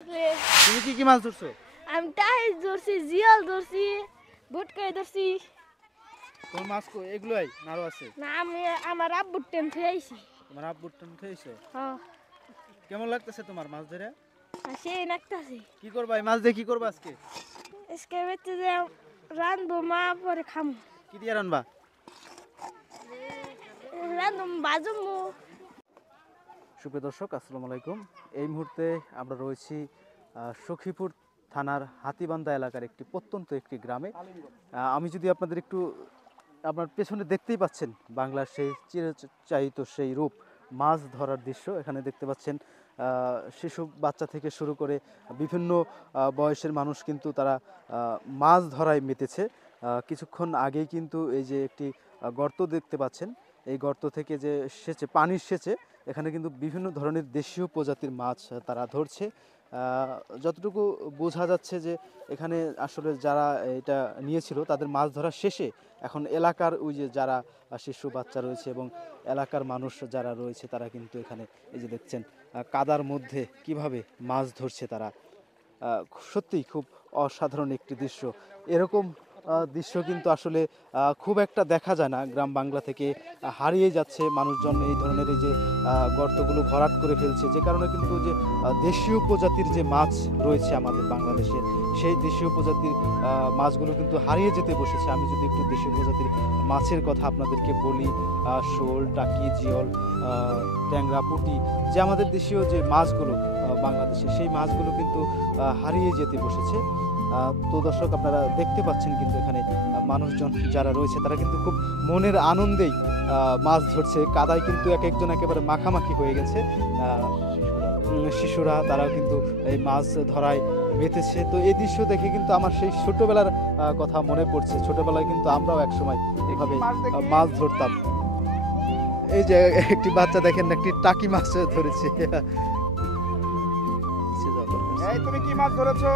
তুমি কি কি মাছ ধরছো? আমি টাইস ধরছি, জিয়াল ধরছি, ভুটকাই ধরছি। তোমার মাছ এগুলোই না আরো আছে? না, আমি আমার আব্বুর টেন খেয়েছি। তোমার আব্বুর টান খেয়েছো? হ্যাঁ, কেমন লাগতেছে তোমার মাছ ধরে? সেই নাকতাছি। কি করবা এই মাছ দিয়ে, কি করবা আজকে? আজকে বেঁচে যে রান্ধবো, মা পরে খামো। কি দিয়ে রান্না? রান্ধব বাজুমো। সুপ্রিয় দর্শক, আসসালামু আলাইকুম। এই মুহূর্তে আমরা রয়েছি সখীপুর থানার হাতিবান্ধা এলাকার একটি প্রত্যন্ত একটি গ্রামে। আমি যদি আপনাদের একটু, আপনার পেছনে দেখতেই পাচ্ছেন বাংলার সেই চিরচাহিত সেই রূপ, মাছ ধরার দৃশ্য। এখানে দেখতে পাচ্ছেন শিশু বাচ্চা থেকে শুরু করে বিভিন্ন বয়সের মানুষ কিন্তু তারা মাছ ধরায় মেতেছে। কিছুক্ষণ আগেই কিন্তু এই যে একটি গর্ত দেখতে পাচ্ছেন, এই গর্ত থেকে যে সেচে পানির সেচে এখানে কিন্তু বিভিন্ন ধরনের দেশীয় প্রজাতির মাছ তারা ধরছে। যতটুকু বোঝা যাচ্ছে যে এখানে আসলে যারা এটা নিয়েছিল তাদের মাছ ধরা শেষে এখন এলাকার ওই যে যারা শিশু বাচ্চা রয়েছে এবং এলাকার মানুষ যারা রয়েছে তারা কিন্তু এখানে এই যে দেখছেন কাদার মধ্যে কিভাবে মাছ ধরছে তারা। সত্যিই খুব অসাধারণ একটি দৃশ্য। এরকম দৃশ্য কিন্তু আসলে খুব একটা দেখা যায় না, গ্রাম বাংলা থেকে হারিয়ে যাচ্ছে। মানুষজন এই ধরনের এই যে গর্তগুলো ভরাট করে ফেলছে, যে কারণে কিন্তু যে দেশীয় প্রজাতির যে মাছ রয়েছে আমাদের বাংলাদেশে, সেই দেশীয় প্রজাতির মাছগুলো কিন্তু হারিয়ে যেতে বসেছে। আমি যদি একটু দেশীয় প্রজাতির মাছের কথা আপনাদেরকে বলি, শোল, টাকি, জিয়ল, ট্যাংরা, পুঁটি, যে আমাদের দেশীয় যে মাছগুলো বাংলাদেশে, সেই মাছগুলো কিন্তু হারিয়ে যেতে বসেছে। তো দর্শক, আপনারা দেখতে পাচ্ছেন কিন্তু এখানে মানুষজন যারা রয়েছে তারা কিন্তু খুব মনের আনন্দেই মাছ ধরছে। কাদায় কিন্তু এক একজন একেবারে মাখামাখি হয়ে গেছে। শিশুরা তারাও কিন্তু এই মাছ ধরায় মেতেছে। তো এই দৃশ্য দেখে কিন্তু আমার সেই ছোটবেলার কথা মনে পড়ছে। ছোটবেলায় কিন্তু আমরাও একসময় এভাবে মাছ ধরতাম। এই যে একটি বাচ্চা দেখেন একটি টাকি মাছ ধরেছে। এই তুমি কি মাছ ধরেছো?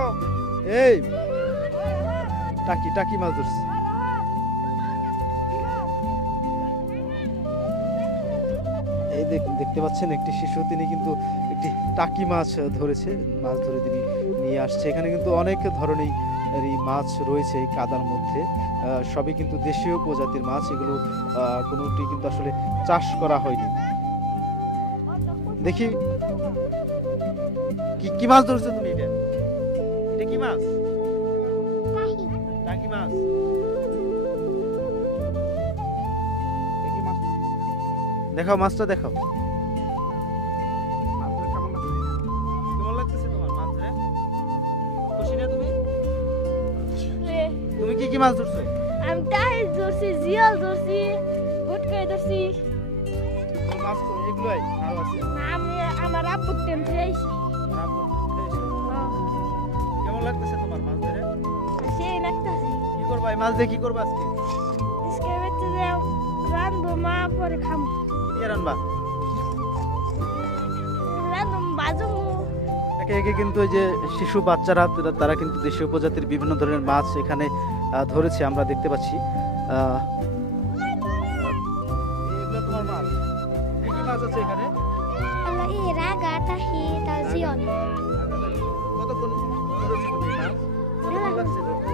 এই টাকি টাকি মাছ ধরছে। এই দেখতে পাচ্ছেন একটি শিশু, তিনি কিন্তু একটি টাকি মাছ ধরেছে, মাছ ধরে তিনি নিয়ে আসছে। এখানে কিন্তু অনেক ধরনের মাছ রয়েছে এই কাদার মধ্যে। সবই কিন্তু দেশীয় প্রজাতির মাছ, এগুলো কোনোটি কিন্তু আসলে চাষ করা হয়নি। দেখি কি কি মাছ ধরছো তুমি? এটা এটা কি মাছ? টাকি মাছ। দেখি মাছ দেখাও, মাছটা দেখাও। মাছ ধরে কেমন লাগছে? কেমন লাগতেছে তোমার মাছ ধরে? খুশি না তুমি? তুমি কি কি মাছ ধরছো? আমি টাইস ধরছি, জিয়াল ধরছি, ভুটকাই ধরছি। তোমার মাছ এগুলোই আরো আছে? না, আমি আমার আব্বুর টেন খেয়েছি। আর আব্বু খেয়েছো? কেমন লাগতেছে তোমার মাছ ধরে? সেই নাকতাছি। কি করবা এই মাছ দিয়ে, কি করবা আজকে? আজকে বেঁচে যে রান্ধবো, মা পরে খামো। কি দিয়ে রান্না? রান্ধব বাজুমো। একে একে কিন্তু ওই যে শিশু বাচ্চারা তারা কিন্তু দেশীয় প্রজাতির বিভিন্ন ধরনের মাছ এখানে ধরেছে, আমরা দেখতে পাচ্ছি। এগুলো তোমার মাছ? কি কি মাছ আছে এখানে? আল্লাহ এই রাগা তাহি তা জিয়ল। কতক্ষণ ধরেছো তুমি এই মাছ? কতক্ষণ লাগছে ধরতে?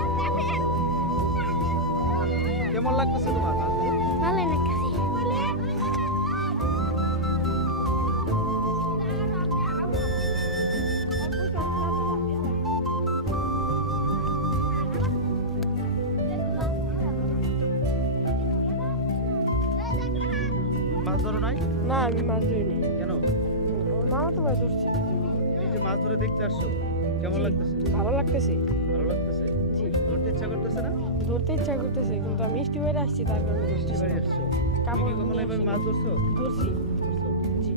কেমন লাগতেছে তোমার মাছ ধরে? ভালো নাকতাছি। মাছ ধরো নাই? না, আমি মাছ ধরিনি। কেন? মামা তো ভাই ধরছি। এই যে মাছ ধরে দেখতে আসছো, কেমন জি। লাগতেছে? ভালো লাগতেছে। ভালো লাগতেছে? জি, ধরতে ইচ্ছা করতেছে না? ধরতে ইচ্ছা করতেছে, কিন্তু আমি মিষ্টি বাইরে আসছি, তার কারণে ধরছি। বাড়ি আসছো? তুমি কাপড় কি কখনো নিয়ে এভাবে আসি। মাছ ধরছো? ধরছি। ধরছো? জি।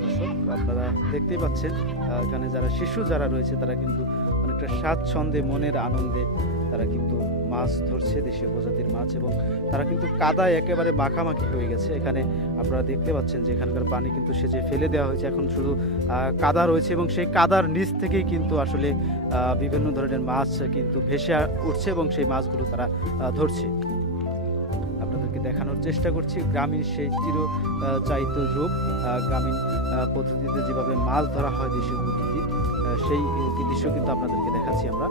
দর্শক, আপনারা দেখতেই পাচ্ছেন এখানে যারা শিশু যারা রয়েছে তারা কিন্তু অনেকটা স্বাচ্ছন্দ্যে মনের আনন্দে তারা কিন্তু মাছ ধরছে, দেশীয় প্রজাতির মাছ, এবং তারা কিন্তু কাদায় একেবারে মাখামাখি হয়ে গেছে। এখানে আপনারা দেখতে পাচ্ছেন যে এখানকার পানি কিন্তু সেচে ফেলে দেওয়া হয়েছে, এখন শুধু কাদা রয়েছে এবং সেই কাদার নিচ থেকেই কিন্তু আসলে বিভিন্ন ধরনের মাছ কিন্তু ভেসে উঠছে এবং সেই মাছগুলো তারা ধরছে। আপনাদেরকে দেখানোর চেষ্টা করছি গ্রামীণ সেই চিরচারিত রূপ, গ্রামীণ পদ্ধতিতে যেভাবে মাছ ধরা হয় দেশীয় পদ্ধতি, সেই দৃশ্য কিন্তু আপনাদেরকে দেখাচ্ছি আমরা।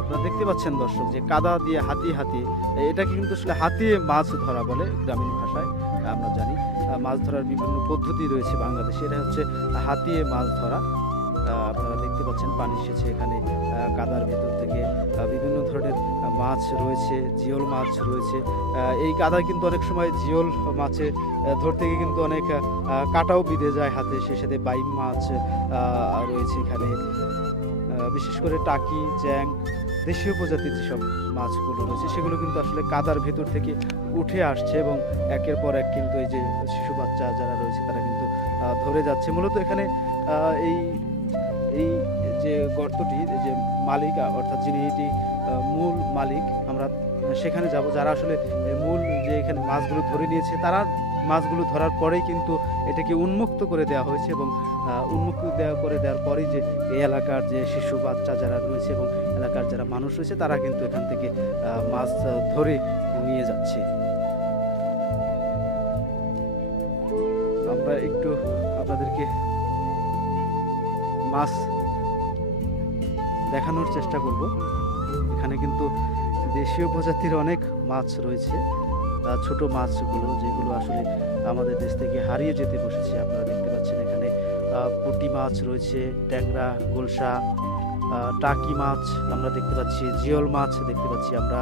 আপনারা দেখতে পাচ্ছেন দর্শক যে কাদা দিয়ে হাতি এটাকে কিন্তু আসলে হাতিয়ে মাছ ধরা বলে গ্রামীণ ভাষায়, আমরা জানি। মাছ ধরার বিভিন্ন পদ্ধতি রয়েছে বাংলাদেশে, এটা হচ্ছে হাতিয়ে মাছ ধরা। আপনারা দেখতে পাচ্ছেন পানি এসেছে এখানে, কাদার ভেতর থেকে বিভিন্ন ধরনের মাছ রয়েছে, জিওল মাছ রয়েছে। এই কাদায় কিন্তু অনেক সময় জিওল মাছে ধরতে গিয়ে কিন্তু অনেক কাটাও বিঁধে যায় হাতে, সেই সাথে বাইম মাছ রয়েছে এখানে, বিশেষ করে টাকি, চ্যাং, দেশীয় প্রজাতির যেসব মাছগুলো রয়েছে সেগুলো কিন্তু আসলে কাদার ভেতর থেকে উঠে আসছে এবং একের পর এক কিন্তু এই যে শিশু বাচ্চা যারা রয়েছে তারা কিন্তু ধরে যাচ্ছে। মূলত এখানে এই এই যে গর্তটি, যে মালিক অর্থাৎ যিনি এটি মূল মালিক, আমরা সেখানে যাব। যারা আসলে মূল যে এখানে মাছগুলো ধরে নিয়েছে তারা মাছগুলো ধরার পরেই কিন্তু এটাকে উন্মুক্ত করে দেওয়া হয়েছে এবং উন্মুক্ত করে দেওয়ার পরেই যে এই এলাকার যে শিশু বাচ্চা যারা রয়েছে এবং এলাকার যারা মানুষ রয়েছে তারা কিন্তু এখান থেকে মাছ ধরে নিয়ে যাচ্ছে। আমরা একটু আপনাদেরকে মাছ দেখানোর চেষ্টা করব। এখানে কিন্তু দেশীয় প্রজাতির অনেক মাছ রয়েছে, ছোট মাছগুলো যেগুলো আসলে আমাদের দেশ থেকে হারিয়ে যেতে বসেছে। আপনারা দেখতে পাচ্ছেন এখানে পুঁটি মাছ রয়েছে, ট্যাংরা, গোলসা, টাকি মাছ আমরা দেখতে পাচ্ছি, জিওল মাছ দেখতে পাচ্ছি আমরা,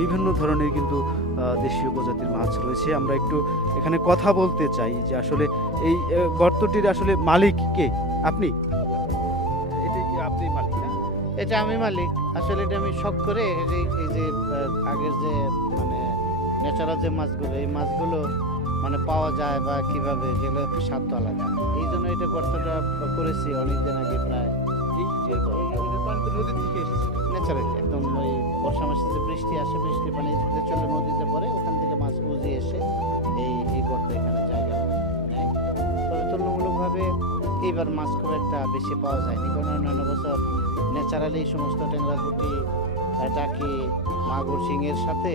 বিভিন্ন ধরনের কিন্তু দেশীয় প্রজাতির মাছ রয়েছে। আমরা একটু এখানে কথা বলতে চাই যে আসলে এই গর্তটির আসলে মালিক কে? আপনি? এটা কি আপনি মালিক না? এটা আমি মালিক। আসলে এটা আমি শখ করে এই যে আগের যে মানে ন্যাচারাল যে মাছগুলো, এই মাছগুলো মানে পাওয়া যায় বা কিভাবে, যেগুলো একটু স্বাদ তো আলাদা, এই জন্য এটা গর্তটা করেছি অনেকদিন আগে। প্রায় এই যে এটা পানি তো নদী থেকে এসেছে। ন্যাচারাল একদম, ওই বর্ষা মাসে যে বৃষ্টি আসে, বৃষ্টির পানি যে চলে নদীতে পড়ে, ওখান থেকে মাছ বুঝে এসে এই গর্তে এখানে জায়গা নেয়। তবে তুলনামূলকভাবে এইবার মাছ খুব একটা বেশি পাওয়া যায়নি, কারণ অন্যান্য বছর ন্যাচারালি এই সমস্ত ট্যাংরা, পুঁটি, টাকি, মাগুর, শিঙের সাথে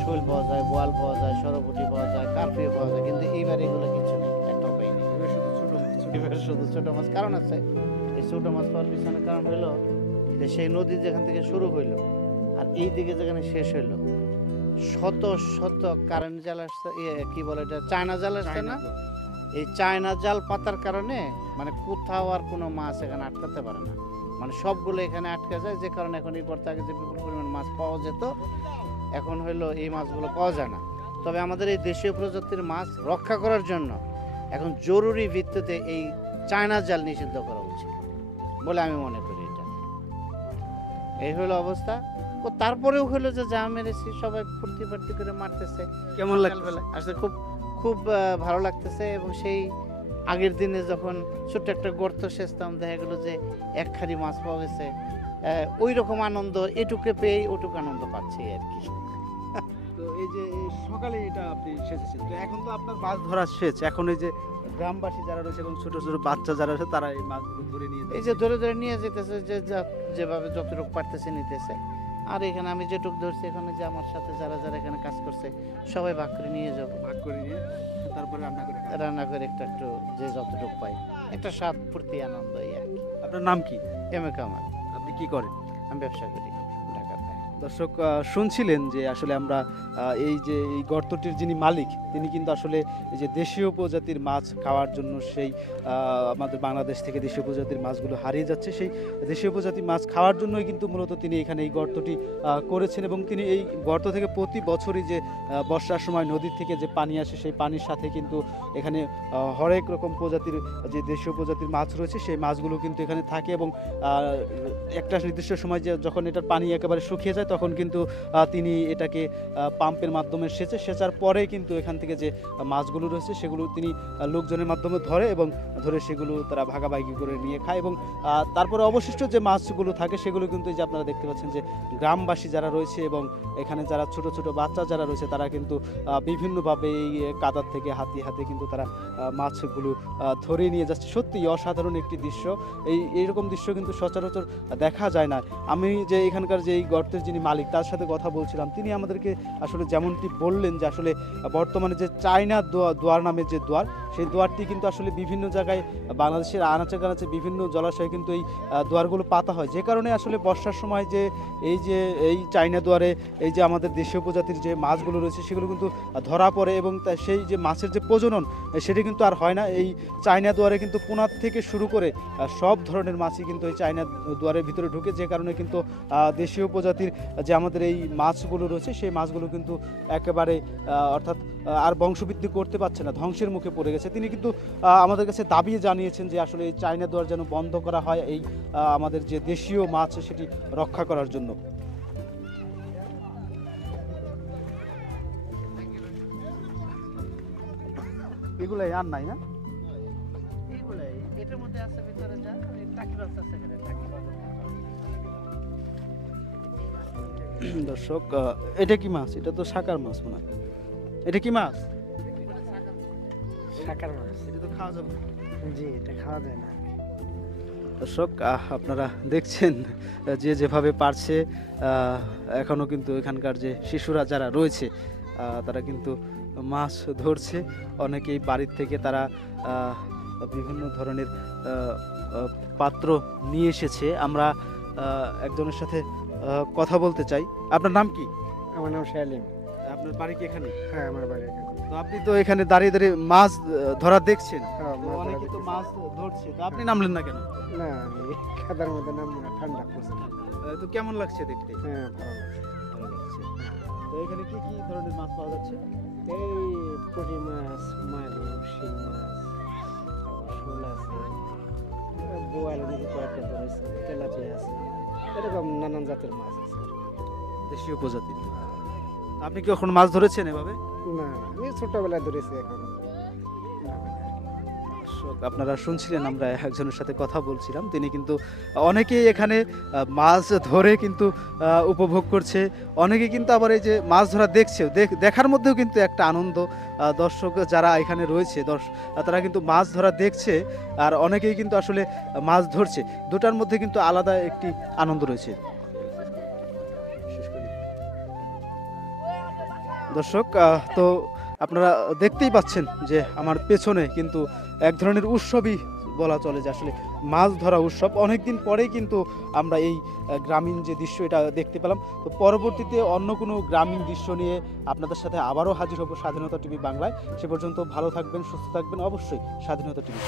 শোল পাওয়া যায়, বোয়াল পাওয়া যায়, সরপুঁটি পাওয়া যায়, কার্পিও পাওয়া যায়, কিন্তু এইবার এগুলো কিছু নেই, একটা পাইনি। এবার শুধু ছোট মাছ। এবার শুধু ছোট মাছ। কারণ আছে, এই ছোট মাছ পাওয়ার পিছনে কারণ হলো যে সেই নদী যেখান থেকে শুরু হইলো আর এই দিকে যেখানে শেষ হইলো, শত শত কারেন্ট জাল আসছে, কি বলে এটা, চায়না জাল আসছে না? এই চায়না জাল পাতার কারণে মানে কোথাও আর কোনো মাছ এখানে আটকাতে পারে না, মানে সবগুলো এখানে আটকে যায়। যে কারণে এখন এই গর্তে আগে যে বিপুল পরিমাণ মাছ পাওয়া যেত, এখন হইলো এই মাছগুলো পাওয়া যায় না। তবে আমাদের এই দেশীয় প্রজাতির মাছ রক্ষা করার জন্য এখন জরুরি ভিত্তিতে এই চায়না জাল নিষিদ্ধ করা উচিত বলে আমি মনে করি। এটা এই হলো অবস্থা। ও তারপরেও হলো যে যা মেরেছি সবাই ফুর্তি ফার্তি করে মারতেছে। কেমন লাগবে? সকালবেলা আসলে খুব খুব ভালো লাগতেছে। এবং সেই আগের দিনে যখন ছোট্ট একটা গর্ত সেচতাম, দেখা গেলো যে এক খাড়ি মাছ পাওয়া গেছে, ওই রকম আনন্দ এটুকে পেয়ে ওটুকু আনন্দ পাচ্ছি আর কি। তো এই যে সকালে এটা আপনি সেচেছেন, তো এখন তো আপনার মাছ ধরা শেষ, এখন এই যে গ্রামবাসী যারা রয়েছে এবং ছোট ছোট বাচ্চা যারা রয়েছে তারা এই মাছগুলো ধরে নিয়ে এই যে ধরে ধরে নিয়ে যেতেছে, যে যেভাবে যতটুকু পারতেছে নিতেছে। আর এখানে আমি যেটুকু ধরছি, এখানে যে আমার সাথে যারা যারা এখানে কাজ করছে সবাই ভাগ করে নিয়ে যাবো, ভাগ করে নিয়ে তারপরে রান্না করে খান। রান্না করে একটু একটু যে যতটুকু পাই, একটা স্বাদ, ফুর্তি, আনন্দ, এই আর কি। আপনার নাম কি? কামাল। আপনি কি করেন? আমি ব্যবসা করি ঢাকাতে। দর্শক শুনছিলেন যে আসলে আমরা এই যে এই গর্তটির যিনি মালিক তিনি কিন্তু আসলে এই যে দেশীয় প্রজাতির মাছ খাওয়ার জন্য সেই আমাদের বাংলাদেশ থেকে দেশীয় প্রজাতির মাছগুলো হারিয়ে যাচ্ছে, সেই দেশীয় প্রজাতির মাছ খাওয়ার জন্যই কিন্তু মূলত তিনি এখানে এই গর্তটি করেছেন। এবং তিনি এই গর্ত থেকে প্রতি বছরই যে বর্ষার সময় নদীর থেকে যে পানি আসে সেই পানির সাথে কিন্তু এখানে হরেক রকম প্রজাতির যে দেশীয় প্রজাতির মাছ রয়েছে সেই মাছগুলো কিন্তু এখানে থাকে। এবং একটা নির্দিষ্ট সময় যে যখন এটার পানি একেবারে শুকিয়ে যায় হয় তখন কিন্তু তিনি এটাকে পাম্পের মাধ্যমে সেচার পরে কিন্তু এখান থেকে যে মাছগুলো রয়েছে সেগুলো তিনি লোকজনের মাধ্যমে ধরে এবং ধরে সেগুলো তারা ভাগাভাগি করে নিয়ে খায় এবং তারপরে অবশিষ্ট যে মাছগুলো থাকে সেগুলো কিন্তু এই যে আপনারা দেখতে পাচ্ছেন যে গ্রামবাসী যারা রয়েছে এবং এখানে যারা ছোট ছোট বাচ্চা যারা রয়েছে তারা কিন্তু বিভিন্নভাবে এই কাদার থেকে হাতে হাতে কিন্তু তারা মাছগুলো ধরে নিয়ে যাচ্ছে। সত্যি অসাধারণ একটি দৃশ্য। এইরকম দৃশ্য কিন্তু সচরাচর দেখা যায় না। আমি যে এখানকার যে এই গর্তের যিনি মালিক তার সাথে কথা বলছিলাম, তিনি আমাদেরকে আসলে যেমনটি বললেন যে আসলে বর্তমানে যে চায়না দুয়ার নামের যে দুয়ার, সেই দুয়ারটি কিন্তু আসলে বিভিন্ন জায়গায় বাংলাদেশের আনাচে কানাচে বিভিন্ন জলাশয়ে কিন্তু এই দুয়ারগুলো পাতা হয়, যে কারণে আসলে বর্ষার সময় যে এই চায়না দুয়ারে এই যে আমাদের দেশীয় প্রজাতির যে মাছগুলো রয়েছে সেগুলো কিন্তু ধরা পড়ে এবং সেই যে মাছের যে প্রজনন সেটি কিন্তু আর হয় না। এই চায়না দুয়ারে কিন্তু পোনার থেকে শুরু করে সব ধরনের মাছই কিন্তু এই চায়না দুয়ারের ভিতরে ঢুকে, যে কারণে কিন্তু দেশীয় প্রজাতির যে আমাদের এই মাছগুলো রয়েছে সেই মাছগুলো কিন্তু একেবারে অর্থাৎ আর বংশবৃদ্ধি করতে পারছে না, ধ্বংসের মুখে পড়ে গেছে। তিনি কিন্তু আমাদের কাছে দাবি জানিয়েছেন যে আসলে এই চায়না দুয়ার যেন বন্ধ করা হয় এই আমাদের যে দেশীয় মাছ সেটি রক্ষা করার জন্য। এগুলাই আর নাই না? এইগুলাই এটার মধ্যে আছে ভিতরে যা টাকি মাছ আছে এখানে টাকি মাছ। দর্শক এটা কি মাছ? এটা তো শাকার মাছ মনে হয়। এটা কি মাছ? শাকার মাছ। এটা তো খাওয়া যাবে। জি, এটা খাওয়া যায় না। দর্শক আপনারা দেখছেন যে যেভাবে পারছে এখনো কিন্তু এখানকার যে শিশুরা যারা রয়েছে তারা কিন্তু মাছ ধরছে। অনেকেই বাড়ির থেকে তারা বিভিন্ন ধরনের পাত্র নিয়ে এসেছে। আমরা একজনের সাথে কথা বলতে চাই। আপনার নাম কি? আমার নাম শালিম। আপনার বাড়ি কি এখানে? হ্যাঁ, আমার বাড়ি এখানে। তো আপনি তো এখানে দাঁড়িয়ে দাঁড়িয়ে মাছ ধরা দেখছেন। হ্যাঁ, তো মাছ ধরা অনেকে তো দেখতেছি। মাছ ধরছে, তো আপনি নামলেন না কেন? না, আমি খাদার মধ্যে নামবো না, ঠান্ডা প্রচুর। তো কেমন লাগছে দেখতে? হ্যাঁ, ভালো লাগছে। ভালো লাগছে। তো এখানে কি কি ধরনের মাছ পাওয়া যাচ্ছে? এই পুঁটি মাছ, মাগুর, শিং মাছ, আবার শোল আছে, বোয়াল নদী কয়েকটা ধরেছে, তেলাপিয়া আছে, এরকম নানান জাতের মাছ আছে। দেশীয় প্রজাতির। আপনি কি কখনো মাছ ধরেছেন এভাবে? না, আমি ছোটবেলায় ধরেছি, এখন না। দর্শক, আপনারা শুনছিলেন আমরা একজনের সাথে কথা বলছিলাম, তিনি কিন্তু অনেকেই এখানে মাছ ধরে কিন্তু উপভোগ করছে, অনেকে কিন্তু আবার এই যে মাছ ধরা দেখছে, দেখার মধ্যেও কিন্তু একটা আনন্দ। দর্শক যারা এখানে রয়েছে তারা কিন্তু মাছ ধরা দেখছে আর অনেকেই কিন্তু আসলে মাছ ধরছে, দুটার মধ্যে কিন্তু আলাদা একটি আনন্দ রয়েছে। দর্শক তো আপনারা দেখতেই পাচ্ছেন যে আমার পেছনে কিন্তু এক ধরনের উৎসবই বলা চলে, যে আসলে মাছ ধরা উৎসব। অনেকদিন পরেই কিন্তু আমরা এই গ্রামীণ যে দৃশ্য এটা দেখতে পেলাম। তো পরবর্তীতে অন্য কোনো গ্রামীণ দৃশ্য নিয়ে আপনাদের সাথে আবারও হাজির হব স্বাধীনতা টিভি বাংলায়। সে পর্যন্ত ভালো থাকবেন, সুস্থ থাকবেন, অবশ্যই স্বাধীনতা টিভি।